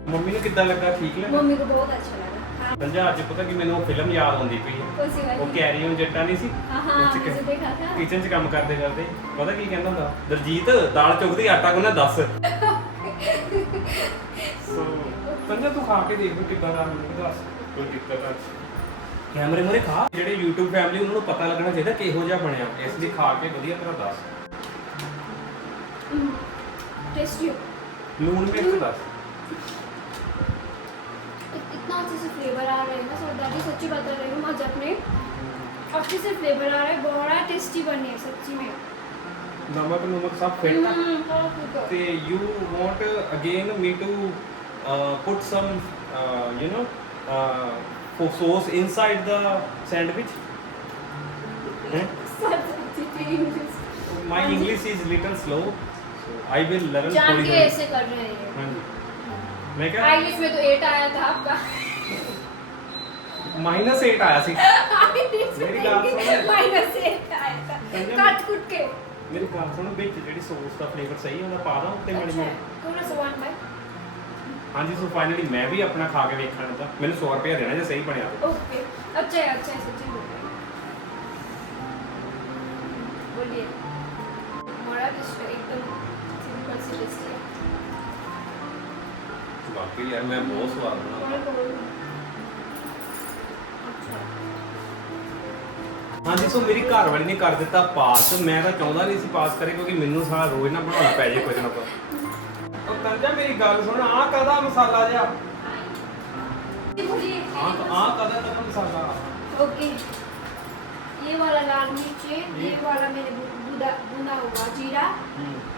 ਮੰਮੀ ਨੂੰ ਕਿੱਦਾਂ ਲੱਗਾ ਠੀਕ ਲੱਗਾ मम्मी को बहुत अच्छा लगा हाँ, ਤੰਜਾ ਅੱਜ ਪਤਾ ਕਿ ਮੈਨੂੰ ਫਿਲਮ ਯਾਦ ਆਉਂਦੀ ਪਈ ਹੈ कौन सी ਉਹ वाली ਕੈਰੀ ਔਨ ਜੱਟਾ ਨਹੀਂ ਸੀ हाँ हाँ ਉਹ 'ਚ मुझे देखा था ਕਿਚਨ 'ਚ ਕੰਮ ਕਰਦੇ ਕਰਦੇ ਪਤਾ ਕੀ ਕਹਿੰਦਾ ਹੁੰਦਾ ਦਲਜੀਤ ਦਾਲ ਚੁਗਦੀ ਆਟਾ ਗੁੰਨਾ ਦੱਸ [laughs] ਸੋ ਕੰਜਾ ਤੂੰ ਖਾ ਕੇ ਦੇਖ ਵੀ ਕਿੱਦਾਂ ਦਾ ਮੈਨੂੰ ਦੱਸ ਕੋਈ ਦਿੱਕਤ ਆ ਕੈਮਰੇ ਮੂਹਰੇ ਖਾ ਜਿਹੜੇ YouTube ਫੈਮਿਲੀ ਉਹਨਾਂ ਨੂੰ ਪਤਾ ਲੱਗਣਾ ਚਾਹੀਦਾ ਕਿਹੋ ਜਿਹਾ ਬਣਿਆ ਇਸ ਲਈ ਖਾ ਕੇ ਵਧੀਆ ਤਰ੍ਹਾਂ ਦੱਸ टेस्टी ਲੂਣ ਮਿਰਚ ਦੱਸ इतना अच्छे से फ्लेवर आ रहे हैं। ना सर दादी सच्ची बता रही हूँ आज अपने अच्छे से फ्लेवर आ रहे हैं बहुत टेस्टी बने है सच्ची में। नमक नमक सब फेंट था। ते you want again me to put some you know know uh, sauce inside the sandwich? Hmm? my हाँ english is little slow so i जान के ऐसे कर रहे हैं हाँ मैं क्या? इंग्लिश में तो 8 आया था आपका। ਮਾਈਨਸ 8 ਆਇਆ ਸੀ ਮੇਰੀ ਗੱਲ ਸੁਣ ਮਾਈਨਸ 8 ਆਇਆ ਕੱਟ ਕੁੱਟ ਕੇ ਮੇਰੀ ਗੱਲ ਸੁਣ ਵਿੱਚ ਜਿਹੜੀ ਸੌਸ ਦਾ ਫਲੇਵਰ ਸਹੀ ਹੁੰਦਾ ਪਾ ਦਾਂ ਉੱਤੇ ਮਾੜੀ ਮਾੜੀ ਕੋਣ ਸਵਾਨ ਬਾਈ ਹਾਂਜੀ ਸੋ ਫਾਈਨਲੀ ਮੈਂ ਵੀ ਆਪਣਾ ਖਾ ਕੇ ਵੇਖਣ ਦਾ ਮੈਨੂੰ 100 ਰੁਪਏ ਦੇਣਾ ਜੇ ਸਹੀ ਬਣਿਆ ਓਕੇ ਅੱਛਾ ਹੈ ਅੱਛਾ ਹੈ ਸੱਚੀ ਬੋਲਿਏ ਮੋਰਾ ਡਿਸ਼ ਇੱਕਦਮ ਸਿੰਪਲ ਸੀ ਡਿਸ਼ ਬਾਕੀ ਯਾਰ ਮੈਂ ਬਹੁਤ ਸਵਾਦ ਬਣਾ ਹਾਂਜੀ ਸੋ ਮੇਰੀ ਘਰ ਵਾਲੀ ਨੇ ਕਰ ਦਿੱਤਾ ਪਾਸ ਮੈਂ ਤਾਂ ਚਾਹੁੰਦਾ ਨਹੀਂ ਸੀ ਪਾਸ ਕਰੇ ਕਿਉਂਕਿ ਮੈਨੂੰ ਸਾਰਾ ਰੋਜ਼ ਨਾ ਬਣਾਉਣਾ ਪੈ ਜੇ ਕੁਝ ਨਾ ਕੁਝ ਉਹ ਕਰਜਾ ਮੇਰੀ ਗੱਲ ਸੁਣ ਆਹ ਕਾਦਾ ਮਸਾਲਾ ਜਿਹਾ बोलिए ਆਹ ਆਹ ਕਾਦਾ ਦਾ ਮਸਾਲਾ ओके ये वाला लाल मिर्च है ये ये? वाला मैंने भु- भुना भुना हुआ जीरा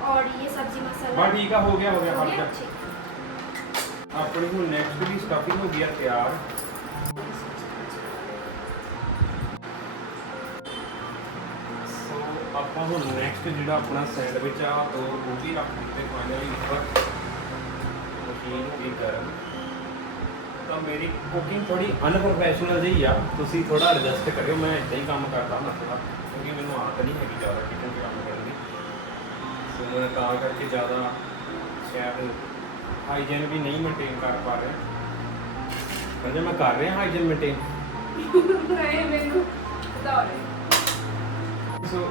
और ये सब्जी मसाला ਬਾ ठीक ਆ ਹੋ ਗਿਆ ਹੋ ਗਿਆ हो ਹਟ गया? ਗਿਆ ठीक। ਆਪਣੀ ਹੁਣ ਨੈਕਸਟ ਦੀ ਸਟਫਿੰਗ ਹੋ ਗਈ ਆ ਤਿਆਰ ਆਪਾਂ ਹੁਣ ਨੈਕਸਟ ਜਿਹੜਾ ਆਪਣਾ ਸੈਂਡਵਿਚ ਆ ਉਹ ਗੋਭੀ ਰੱਖ ਦਿੱਤੇ ਫਾਈਨਲੀ ਉੱਪਰ। ਮਸ਼ੀਨ ਵੀ ਗਰਮ। ਤਾਂ ਮੇਰੀ ਕੁਕਿੰਗ ਥੋੜੀ ਅਨਪ੍ਰੋਫੈਸ਼ਨਲ ਜਿਹੀ ਆ। ਤੁਸੀਂ ਥੋੜਾ ਐਡਜਸਟ ਕਰਿਓ ਮੈਂ ਇੱਦਾਂ ਹੀ ਕੰਮ ਕਰਦਾ ਹਾਂ ਕਿਉਂਕਿ ਮੈਨੂੰ ਆਦਤ ਨਹੀਂ ਹੈਗੀ ਜ਼ਿਆਦਾ ਕਿਚਨ 'ਚ ਕੰਮ ਕਰਨ ਦੀ। ਸੋ ਮੈਂ ਤਾਂ ਕਰਕੇ ਜ਼ਿਆਦਾ ਸ਼ਾਇਦ ਹਾਈਜਨ ਵੀ ਨਹੀਂ ਮੇਨਟੇਨ ਕਰ ਪਾ ਰਿਹਾ। ਕਹਿੰਦੇ ਮੈਂ ਕਰ ਰਿਹਾ ਹਾਈਜਨ ਮੇਨਟੇਨ ਸੋ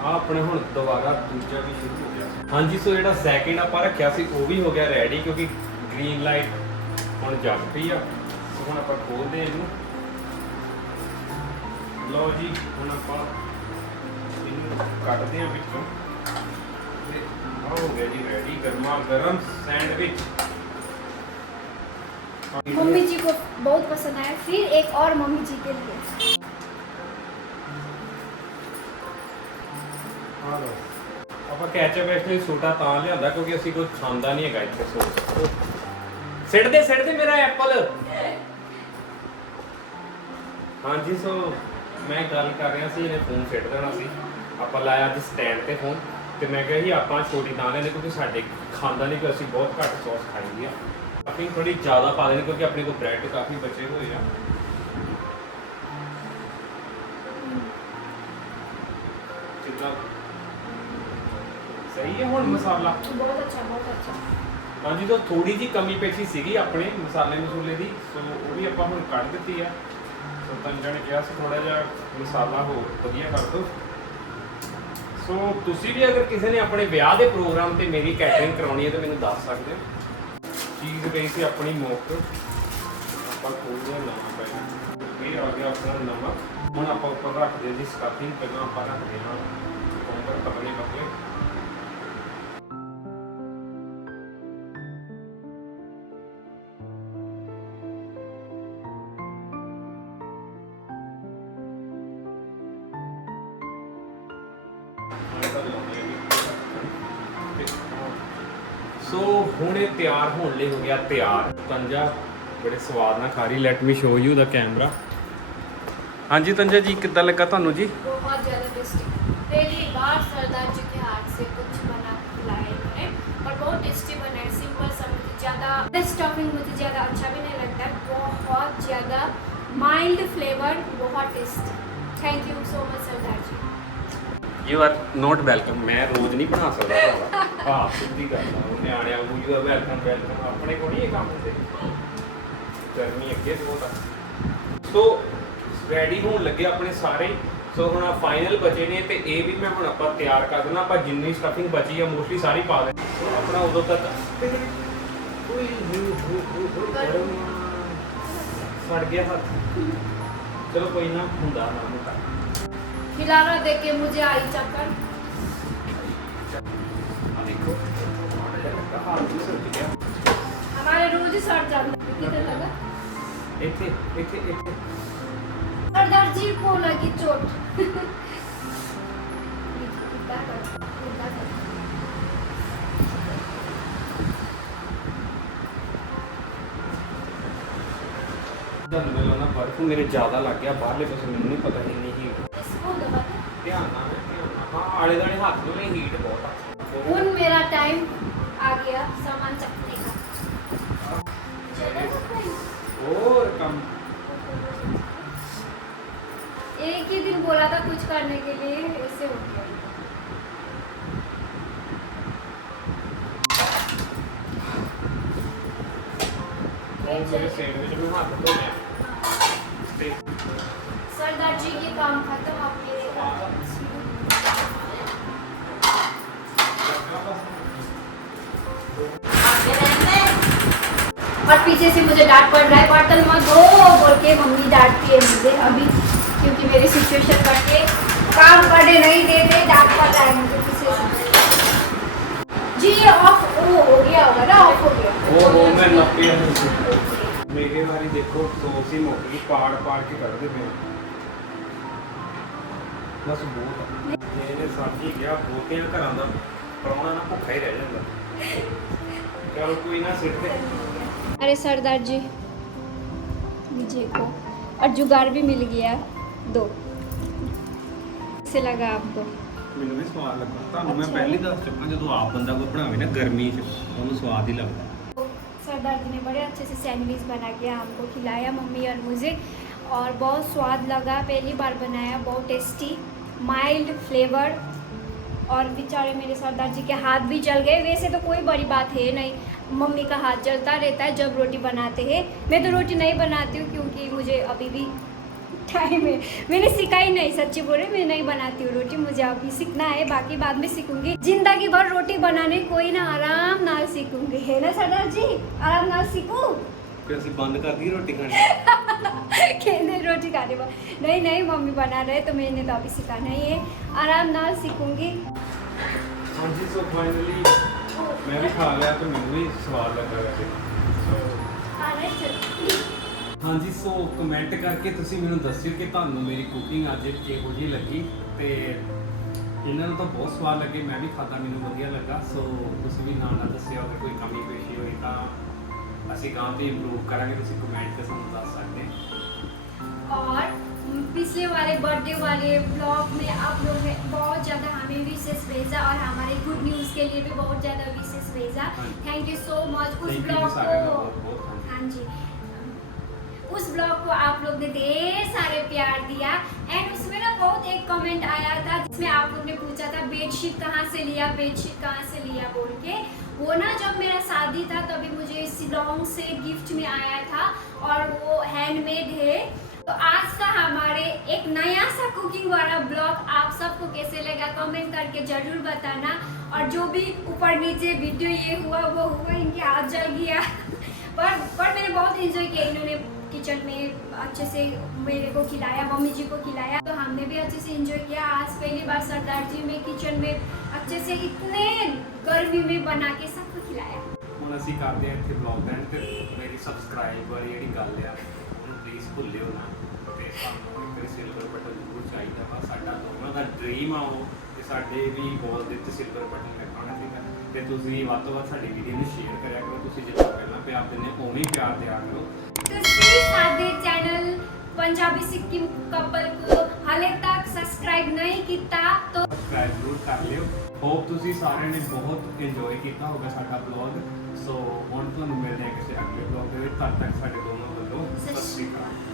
ਆ ਆਪਣੇ ਹੁਣ ਦੁਬਾਰਾ ਦੂਜਾ ਵੀ ਸ਼ੁਰੂ ਹੋ ਗਿਆ ਹਾਂਜੀ ਸੋ ਜਿਹੜਾ ਸੈਕਿੰਡ ਆਪਾਂ ਰੱਖਿਆ ਸੀ ਉਹ ਵੀ ਹੋ ਗਿਆ ਰੈਡੀ ਕਿਉਂਕਿ ਗ੍ਰੀਨ ਲਾਈਟ ਹੁਣ ਜਗ ਪਈ ਆ ਸੋ ਹੁਣ ਆਪਾਂ ਖੋਲਦੇ ਹਾਂ ਇਹਨੂੰ ਲਓ ਜੀ ਹੁਣ ਆਪਾਂ ਇਹਨੂੰ ਕੱਢਦੇ ਹਾਂ ਵਿੱਚੋਂ ਤੇ ਆ ਹੋ ਗਿਆ ਜੀ ਰੈਡੀ ਗਰਮਾ ਗਰਮ ਸੈਂਡਵਿਚ मम्मी जी को बहुत पसंद आया फिर एक और मम्मी जी के लिए ਹਾਂ ਲਓ। ਆਪਾਂ ਕੈਚਅਪ ਇਸ ਛੋਟਾ ਤਾਂ ਲਿਆਂਦਾ ਕਿਉਂਕਿ ਅਸੀਂ ਕੋਈ ਖਾਂਦਾ ਨਹੀਂ ਹੈਗਾ ਇੱਥੇ ਸੋ ਸਿੱਟ। ਦੇ ਸਿੱਟ ਦੇ ਮੇਰਾ ਐਪਲ ਹਾਂਜੀ ਸੋ ਮੈਂ ਗੱਲ ਕਰ ਰਿਹਾ ਸੀ, ਇਹਨੇ ਫੋਨ ਸਿੱਟ ਦੇਣਾ ਸੀ। ਆਪਾਂ ਲਾਇਆ ਅੱਜ ਸਟੈਂਡ ਤੇ ਫੋਨ ਤੇ ਮੈਂ ਕਿਹਾ ਜੀ, ਆਪਾਂ ਛੋਟੀ ਤਾਂ ਲੈਂਦੇ ਕਿਉਂਕਿ ਸਾਡੇ ਖਾਂਦਾ ਨਹੀਂ ਕਿ ਅਸੀਂ ਬਹੁਤ ਘੱਟ ਸੌਸ ਖਾਈਦੀ ਆ। ਆਪਣੀ ਥੋੜੀ ਜ਼ਿਆਦਾ ਪਾ ਦੇਣੀ ਕਿਉਂਕਿ ਆਪਣੇ ਕੋਲ ਬ੍ਰੈਡ ਕਾਫੀ ਬਚੇ ਹੋਏ ਆ। ਕਿੱਦਾਂ ਹੈ ਹੁਣ ਮਸਾਲਾ। ਬਹੁਤ ਅੱਛਾ ਬਹੁਤ ਅੱਛਾ। ਹਾਂਜੀ ਤਾਂ ਥੋੜੀ ਜੀ ਕਮੀ ਪੇਸ਼ੀ ਸੀਗੀ ਆਪਣੇ ਮਸਾਲੇ ਮਸੂਲੇ ਦੀ ਸੋ ਉਹ ਵੀ ਆਪਾਂ ਹੁਣ ਕੱਢ ਦਿੱਤੀ ਆ। ਸੋ ਤੰਜਣ ਕਿਹਾ ਸੀ ਥੋੜਾ ਜਿਹਾ ਮਸਾਲਾ ਹੋਰ ਵਧੀਆ ਕਰ ਦਿਓ ਸੋ ਤੁਸੀਂ ਵੀ ਅਗਰ ਕਿਸੇ ਨੇ ਆਪਣੇ ਵਿਆਹ ਦੇ ਪ੍ਰੋਗਰਾਮ ਤੇ ਮੇਰੀ ਕੈਟਰਿੰਗ ਕਰਾਉਣੀ ਹੈ ਤਾਂ ਮੈਨੂੰ ਦੱਸ ਸਕਦੇ ਹੋ। ਚੀਜ਼ ਗਈ ਸੀ ਆਪਣੀ ਮੋਕ। ਆਪਾਂ ਖੋਲਦੇ ਹਾਂ ਨਵਾਂ ਪੈਨ ਇਹ ਆ ਗਿਆ ਆਪਣਾ ਨਵਾਂ। ਹੁਣ ਆਪਾਂ ਉੱਪਰ ਰੱਖਦੇ ਹਾਂ ਜੀ ਸਕਾਫਿੰਗ ਪਹਿਲਾਂ ਆਪਾਂ ਰੱਖਦੇ ਹਾਂ। ਕੋਮਰ ਪਤਲੇ ਪਤਲੇ। ਸੋ ਹੁਣ ਇਹ ਤਿਆਰ ਹੋਣ ਲਈ ਹੋ ਗਿਆ ਤਿਆਰ ਤੰਜਾ ਬੜੇ ਸਵਾਦ ਨਾਲ ਖਾ ਰਹੀ let me show you the camera ਹਾਂਜੀ ਤੰਜਾ ਜੀ ਕਿੱਦਾਂ ਲੱਗਾ ਤੁਹਾਨੂੰ ਜੀ बहुत ज़्यादा टेस्टी पहली बार सरदार जी के हाथ से कुछ बना खिलाया इन्होंने और बहुत टेस्टी बना है सिंपल सा मुझे ज़्यादा स्टफिंग मुझे ज़्यादा अच्छा भी नहीं लगता है बहुत ज़्यादा माइल्ड फ्लेवर बहुत tasty thank you so much Sardar ji you are not welcome ਮੈਂ ਰੋਜ਼ ਨਹੀਂ ਬਣਾ ਸਕਦਾ ਭਰਾਵਾ ਹਾਂ ਸਿੱਧੀ ਗੱਲ ਆ ਉਹ ਨਿਆਣਿਆਂ ਨੂੰ ਯੂ ਆਰ ਵੈਲਕਮ ਵੈਲਕਮ ਆਪਣੇ ਕੋਲ ਨਹੀਂ ਇਹ ਕੰਮ ਹੁੰਦੇ ਗਰਮੀ ਅੱਗੇ ਬਹੁਤ ਆ ਸੋ ਰੈਡੀ ਹੋਣ ਲੱਗੇ ਆਪਣੇ ਸਾਰੇ ਸੋ ਹੁਣ ਆ ਫਾਈਨਲ ਬਚੇ ਨੇ ਤੇ ਇਹ ਵੀ ਮੈਂ ਹੁਣ ਆਪਾਂ ਤਿਆਰ ਕਰ ਦੇਣਾ ਆਪਾਂ ਜਿੰਨੀ ਸਟਫਿੰਗ ਬਚੀ ਆ ਮੋਸਟਲੀ ਸਾਰੀ ਪਾ ਦੇ ਸੋ ਆਪਣਾ ਉਦੋਂ ਤੱਕ ਓਏ ਹੋਏ ਹੋਏ ਹੋਏ ਹੋਏ ਗਰਮ ਆ। ਸੜ ਗਿਆ ਹੱਥ ਚਲੋ ਕੋਈ ਨਾ ਹੁੰਦਾ ਨਾ ਮੁੰਡਾ खिलाना देख के मुझे आई चक्कर हमारे रोज ही सड़ जाता है किधर लगा ਇੱਥੇ ਇੱਥੇ ਇੱਥੇ सरदार जी को लगी चोट इतना कर, इतना कर। ਤੁਹਾਨੂੰ ਮੈਨੂੰ ਨਾ ਬਰਫ ਮੇਰੇ ਜ਼ਿਆਦਾ ਲੱਗ ਗਿਆ ਬਾਹਰਲੇ ਪਾਸੇ ਮੈਨੂੰ ਨਹੀਂ ਪਤਾ ਇੰਨੀ ਹੀਟ इसको दबा दो। ਧਿਆਨ ਨਾਲ ਨਾ, ਧਿਆਨ ਨਾਲ ਹਾਂ ਆਲੇ ਦਾਲੇ ਹੱਥ ਨੂੰ ਵੀ ਹੀਟ ਬਹੁਤ ਆ उन मेरा टाइम आ गया सामान का और कम। एक ही दिन बोला था कुछ करने के लिए हो गया। हाँ। सरदार जी के काम खत्म और पीछे से मुझे डांट पड़ रहा है बर्तन मत धो बोल के मम्मी डांटती है मुझे अभी क्योंकि मेरी सिचुएशन करके काम करने नहीं देते डांट पड़ रहा है मुझे पीछे से जी ये ऑफ वो हो गया होगा ना ऑफ हो गया ਉਹ ਉਹ ਮੈਂ ਨੱਪਿਆ ਨਹੀਂ ਸੀ ਮੇਰੇ ਵਾਰੀ ਦੇਖੋ ਸੌਸ ਹੀ ਮੁੱਕ ਗਈ ਪਾੜ ਪਾੜ ਕੇ ਕੱਢਦੇ ਪਏ ਬਸ ਬਹੁਤ ਆ। ਇਹਨੇ ਸਾਡੀ ਗਿਆ ਬਹੁਤਿਆਂ ਘਰਾਂ ਦਾ ਪ੍ਰਾਹੁਣਾ ਨਾ ਭੁੱਖਾ ਹੀ ਰਹਿ ਜਾਂਦਾ ਚਲੋ ਕੋਈ ਨਾ ਸਿਰ ਤੇ अरे सरदार जी मुझे को और जुगाड़ भी मिल गया दो से लगा आपको ਮੈਨੂੰ ਵੀ ਸਵਾਦ ਲੱਗਾ ਤੁਹਾਨੂੰ ਮੈਂ ਅੱਛਾ। ਪਹਿਲੀ ਦੱਸ ਚੁੱਕਾ ਜਦੋਂ ਆਪ ਬੰਦਾ ਕੋਈ ਬਣਾਵੇ ਨਾ ਗਰਮੀ 'ਚ ਉਹਨੂੰ ਸਵਾਦ ਹੀ ਲੱਗਦਾ सरदार जी ने बड़े अच्छे से सैंडविच बना के हमको खिलाया मम्मी और मुझे और बहुत स्वाद लगा पहली बार बनाया बहुत टेस्टी माइल्ड फ्लेवर और बेचारे मेरे सरदार जी के हाथ भी जल गए वैसे तो कोई बड़ी बात है नहीं मम्मी का हाथ जलता रहता है जब रोटी बनाते हैं। मैं तो रोटी नहीं बनाती हूँ क्योंकि मुझे अभी भी टाइम है। मैंने सीखा ही नहीं सच्ची बोले मैं नहीं बनाती हूँ रोटी। मुझे अभी सीखना है बाकी बाद में सीखूँगी। ज़िंदगी भर रोटी बनाने कोई ना आराम ना सीखूँगी। है ना सरदार जी? आराम ना सीखू? बंद कर दी रोटी खाने। [laughs] रोटी खाने पर नहीं नहीं मम्मी बना रहे तो मैंने तो अभी सिखाना ही है। आराम सीखूँगी। हाँ ਮੈਂ ਵੀ ਖਾ ਲਿਆ ਤੇ ਮੈਨੂੰ ਵੀ ਸਵਾਦ ਲੱਗਾ ਵੈਸੇ। ਹਾਂਜੀ ਸੋ ਕਮੈਂਟ ਕਰਕੇ ਤੁਸੀਂ ਮੈਨੂੰ ਦੱਸਿਓ ਕਿ ਤੁਹਾਨੂੰ ਮੇਰੀ ਕੁਕਿੰਗ ਅੱਜ ਕਿਹੋ ਜਿਹੀ ਲੱਗੀ ਤੇ ਇਹਨਾਂ ਨੂੰ ਤਾਂ ਬਹੁਤ ਸਵਾਦ ਲੱਗੇ ਮੈਂ ਵੀ ਖਾਦਾ ਮੈਨੂੰ ਵਧੀਆ ਲੱਗਾ। ਸੋ ਤੁਸੀਂ ਵੀ ਨਾਲ ਨਾਲ ਦੱਸਿਓ ਅਗਰ ਕੋਈ ਕਮੀ ਪੇਸ਼ੀ ਹੋਈ ਤਾਂ ਅਸੀਂ ਗਾਂ ਤੇ ਇੰਪਰੂਵ ਕਰਾਂਗੇ ਤੁਸੀਂ ਕਮੈਂਟ ਤੇ ਸਾਨੂੰ ਦੱਸ ਸਕਦੇ ਹੋ। ਔਰ पिछले वाले बर्थडे वाले ब्लॉग में आप लोग ने बहुत ज़्यादा हमें विशेष भेजा और हमारे गुड न्यूज़ के लिए भी बहुत ज़्यादा विशेष भेजा। थैंक यू सो मच उस ब्लॉग को हाँ हाँ जी। उस ब्लॉग को आप लोग ने ढेर सारे प्यार दिया। एंड उसमें ना बहुत एक कमेंट आया था जिसमें आप लोग ने पूछा था बेडशीट कहाँ से लिया? बेडशीट कहाँ से लिया? बोल के। वो ना जब मेरा शादी था तभी मुझे शिलोंग से गिफ्ट में आया था और वो हैंडमेड है। तो आज का हमारे एक नया सा कुकिंग वाला ब्लॉग आप सबको कैसे लगा कमेंट करके जरूर बताना और जो भी ऊपर नीचे वीडियो ये हुआ वो हुआ इनके हाथ जल गया पर पर मैंने बहुत इंजॉय किया इन्होंने किचन में अच्छे से मेरे को खिलाया मम्मी जी को खिलाया तो हमने भी अच्छे से इंजॉय किया आज पहली बार सरदार जी में किचन में अच्छे से इतने गर्मी में बना के सबको खिलाया ਹੁਣ ਅਸੀਂ ਕਰਦੇ ਹਾਂ ਇੱਥੇ ਬਲੌਗ ਦਾ ਤੇ ਮੇਰੀ ਸਬਸਕ੍ਰਾਈਬਰ ਜਿਹੜੀ ਗੱਲ ਆ ਉਹਨੂੰ ਪਲੀਜ਼ ਭੁੱਲਿਓ ਨਾ। ਤੇ ਸਾਨੂੰ ਇੱਕ ਸਿਲਵਰ ਬਟਨ ਜ਼ਰੂਰ ਚਾਹੀਦਾ ਵਾ। ਸਾਡਾ ਦੋਵਾਂ ਦਾ ਡ੍ਰੀਮ ਆ ਉਹ। ਤੇ ਸਾਡੇ ਵੀ ਗੋਲ ਦੇ ਉੱਤੇ ਸਿਲਵਰ ਬਟਨ ਲੱਗਣਾ ਆ ਤੇ ਤੁਸੀਂ ਵੱਧ ਤੋਂ ਵੱਧ ਸਾਡੀ ਵੀਡੀਓ ਨੂੰ ਸ਼ੇਅਰ ਕਰਿਆ ਕਰੋ। ਤੁਸੀਂ ਜਿੱਦਾਂ ਪਹਿਲਾਂ ਪਿਆਰ ਦਿੰਦੇ ਉਵੇਂ ਪਿਆਰ ਦਿਆ ਕਰੋ। ਤੁਸੀਂ ਸਾਡੇ ਚੈਨਲ ਪੰਜਾਬੀ ਸਿੱਕਿਮ ਕਪਲ को ਹਾਲੇ ਤੱਕ ਸਬਸਕ੍ਰਾਈਬ ਨਹੀਂ ਕੀਤਾ ਤਾਂ ਸਬਸਕ੍ਰਾਈਬ ਜ਼ਰੂਰ ਕਰ ਲਿਓ। ਹੋਪ ਤੁਸੀਂ ਸਾਰਿਆਂ ਨੇ ਬਹੁਤ ਇੰਜੋਏ ਕੀਤਾ ਹੋਗਾ ਸਾਡਾ ਵਲੌਗ ਸੋ ਹੁਣ ਤੁਹਾਨੂੰ ਮਿਲਦੇ ਹਾਂ ਕਿਸੇ ਅਗਲੇ ਵਲੌਗ ਦੇ ਵਿੱਚ। ਤਦ ਤੱਕ ਸਾਡੇ ਦੋਨੋਂ ਵੱਲੋਂ ਸਤਿ ਸ਼੍ਰੀ ਅਕਾਲ